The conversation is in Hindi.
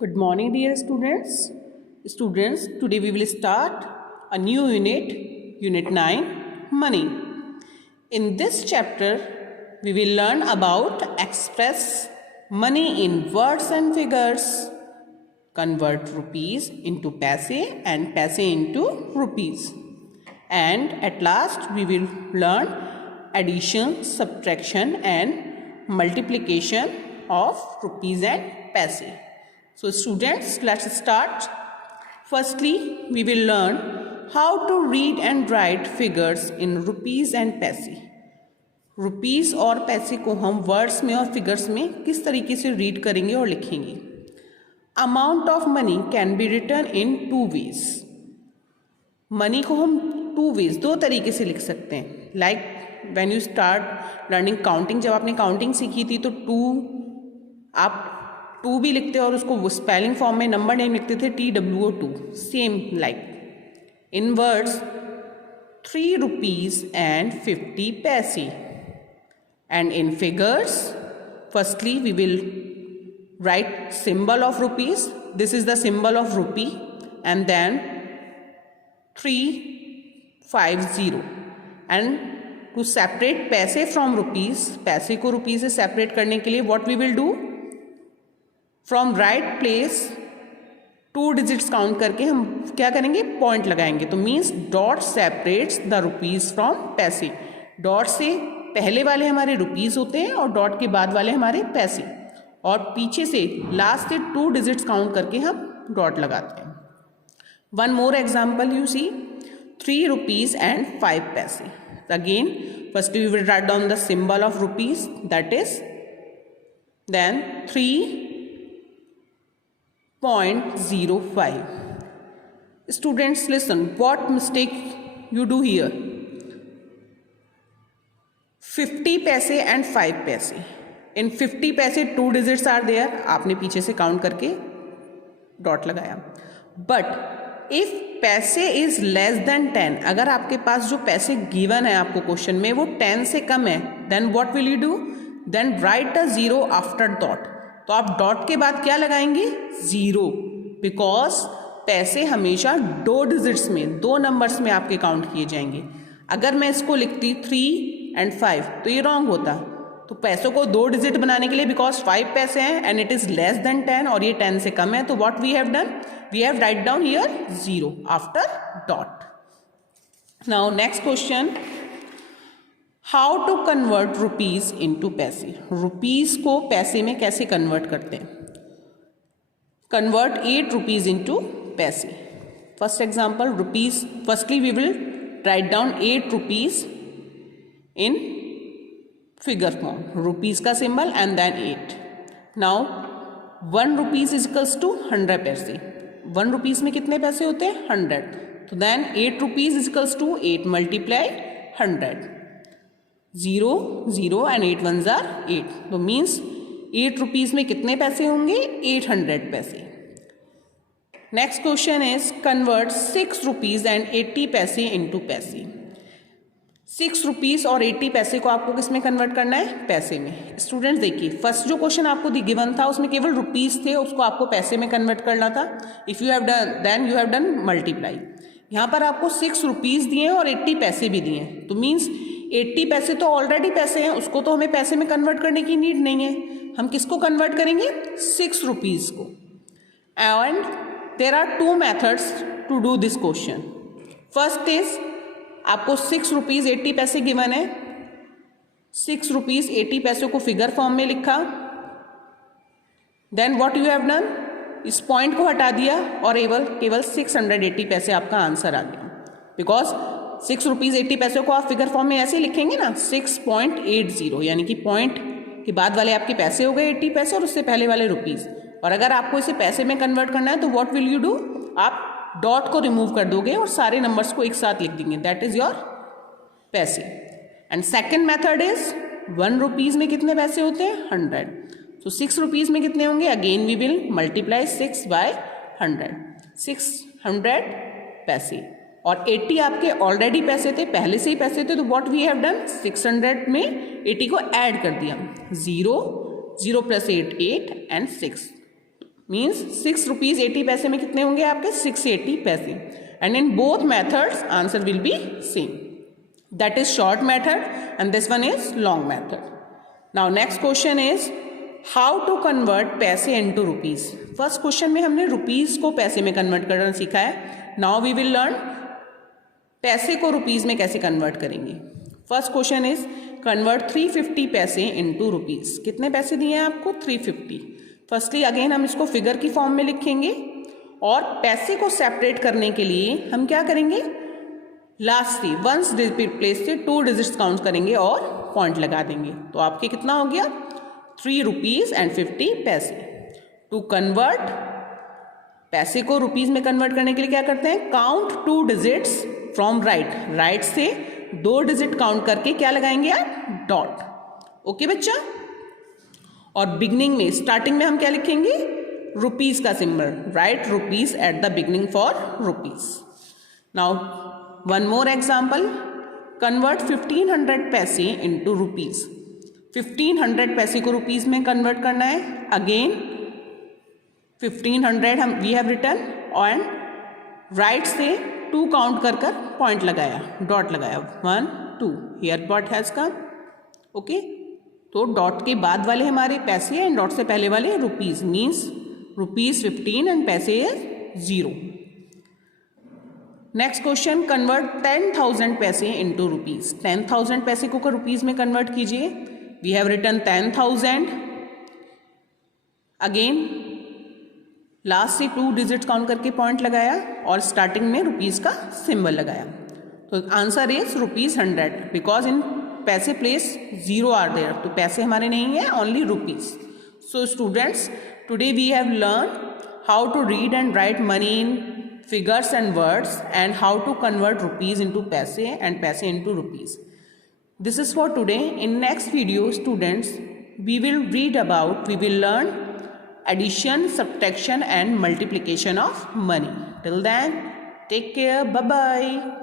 Good morning, dear students. Students, today we will start a new unit, Unit 9, Money. In this chapter, we will learn about express money in words and figures, convert rupees into paise and paise into rupees. And at last, we will learn addition, subtraction and multiplication of rupees and paise. So students, let's start. Firstly, we will learn how to read and write figures in rupees and paise. Rupees और पैसे को हम वर्ड्स में और फिगर्स में किस तरीके से रीड करेंगे और लिखेंगे. Amount of money can be written in 2 ways. Money को हम 2 वेज, 2 तरीके से लिख सकते हैं. Like when you start learning counting, जब आपने काउंटिंग सीखी थी तो 2 आप 2 भी लिखते और उसको स्पेलिंग फॉर्म में नंबर नेम लिखते थे TWO2. Same like in words 3 rupees and 50 paise. And in figures, firstly we will write symbol of rupees. This is the symbol of rupee, and then 350. And to separate paise from rupees, paise को rupees से separate करने के लिए what we will do? From right place 2 digits count करके हम क्या करेंगे, पॉइंट लगाएंगे. तो means dot separates the rupees from पैसे. डॉट से पहले वाले हमारे रुपीज होते हैं और डॉट के बाद वाले हमारे पैसे, और पीछे से लास्ट से 2 डिजिट्स काउंट करके हम डॉट लगाते हैं. One more example you see 3 rupees and 5 paise. Again first we will write down the symbol of rupees, that is then 3.05. Students, listen, what mistake you do here? 50 paise and 5 paise. In 50 paise 2 digits are there. आपने पीछे से काउंट करके डॉट लगाया. बट इफ पैसे इज लेस देन 10, अगर आपके पास जो पैसे गिवन है आपको क्वेश्चन में वो 10 से कम है, then what will you do? Then write a 0 after dot. तो आप डॉट के बाद क्या लगाएंगे? 0, बिकॉज पैसे हमेशा 2 डिजिट्स में, 2 नंबर्स में आपके काउंट किए जाएंगे. अगर मैं इसको लिखती 3 and 5 तो ये रॉन्ग होता. तो पैसों को 2 डिजिट बनाने के लिए, बिकॉज 5 पैसे हैं and it is less than 10 और ये 10 से कम है, तो what we have done? We have write down here 0 after dot. Now next question, how to convert rupees into paise. Rupees को पैसे में कैसे कन्वर्ट करते हैं? Convert 8 rupees into paise. First example, rupees. Firstly we will write down 8 rupees in figure form, rupees का symbol and then 8. Now 1 rupees is equals to 100 paise. 1 rupees में कितने पैसे होते हैं? 100. तो then 8 rupees is equals to 8 multiply 100. 0 0 and 8 ones are 8. तो मीन्स 8 rupees में कितने पैसे होंगे? 800 पैसे. Next question is convert 6 rupees and 80 पैसे इनटू पैसे. 6 rupees और 80 पैसे को आपको किस में कन्वर्ट करना है? पैसे में. स्टूडेंट्स देखिए, फर्स्ट जो क्वेश्चन आपको गिवन था उसमें केवल रुपीस थे, उसको आपको पैसे में कन्वर्ट करना था. If you have done, then you have done multiply. यहाँ पर आपको 6 rupees दिए हैं और 80 पैसे भी दिए हैं. तो मीन्स 80 पैसे तो ऑलरेडी पैसे हैं, उसको तो हमें पैसे में कन्वर्ट करने की नीड नहीं है. हम किसको कन्वर्ट करेंगे? 6 rupees को. And there are 2 methods to do this question. First is, आपको 6 rupees 80 पैसे गिवन है. 6 rupees 80 पैसों को फिगर फॉर्म में लिखा. Then what you have done? इस पॉइंट को हटा दिया और केवल 680 पैसे आपका आंसर आ गया. बिकॉज 6 rupees 80 पैसों को आप फिगर फॉर्म में ऐसे लिखेंगे ना, 6.80, यानी कि पॉइंट के बाद वाले आपके पैसे हो गए 80 पैसे और उससे पहले वाले रुपीज. और अगर आपको इसे पैसे में कन्वर्ट करना है तो व्हाट विल यू डू? आप डॉट को रिमूव कर दोगे और सारे नंबर्स को एक साथ लिख देंगे. दैट इज योर पैसे. And second method is 1 rupees में कितने पैसे होते हैं? 100. तो 6 rupees में कितने होंगे? Again we will multiply 6 by 100. 600 पैसे. और 80 आपके ऑलरेडी पैसे थे, पहले से ही पैसे थे. तो व्हाट वी हैव डन? 600 में 80 को ऐड कर दिया. 0 0 + 8 8 and 6. मीन्स 6 रुपीज़ 80 पैसे में कितने होंगे आपके 680 पैसे. And in both methods answer will be same. That is short method and this one is long method. Now next question is how to convert paise into rupees. First question में हमने रुपीज़ को पैसे में कन्वर्ट करना सीखा है. नाउ वी विल लर्न पैसे को रुपीज़ में कैसे कन्वर्ट करेंगे. फर्स्ट क्वेश्चन इज कन्वर्ट 350 पैसे इनटू रुपीज़. कितने पैसे दिए हैं आपको 350. फर्स्टली अगेन हम इसको फिगर की फॉर्म में लिखेंगे और पैसे को सेपरेट करने के लिए हम क्या करेंगे, लास्टली वंस प्लेस से 2 डिजिट्स काउंट करेंगे और पॉइंट लगा देंगे. तो आपके कितना हो गया 3 रुपीज़ एंड 50 पैसे. टू कन्वर्ट पैसे को रुपीज़ में कन्वर्ट करने के लिए क्या करते हैं, count 2 digits from right. Right से 2 डिजिट काउंट करके क्या लगाएंगे आप, डॉट. ओके बच्चा. और बिगनिंग में स्टार्टिंग में हम क्या लिखेंगे, रुपीज़ का symbol. Right rupees at the beginning for rupees. Now one more example. Convert 1500 पैसे इंटू रुपीज़. 1500 पैसे को रुपीज़ में कन्वर्ट करना है. अगेन 1500 हम we have written and write से 2 काउंट कर कर पॉइंट लगाया, डॉट लगाया. 1 2 here dot has come. Okay. तो डॉट के बाद वाले हमारे पैसे एंड डॉट से पहले वाले रुपीज़. मीन्स रुपीज़ 15 एंड पैसे 0. नेक्स्ट क्वेश्चन कन्वर्ट 10,000 पैसे इंटू रुपीज़. 10,000 पैसे को रुपीज़ में कन्वर्ट कीजिए. We have written 10,000. Again last से 2 डिजिट्स काउंट करके पॉइंट लगाया और स्टार्टिंग में रुपीज़ का सिंबल लगाया. तो आंसर इज ₹100 बिकॉज इन पैसे प्लेस 0 आर देयर. तो पैसे हमारे नहीं है, only rupees. So students today we have learn how to read and write money in figures and words and how to convert rupees into paise and paise into rupees. This is for today. In next video students we will learn addition, subtraction and multiplication of money. Till then take care. Bye bye.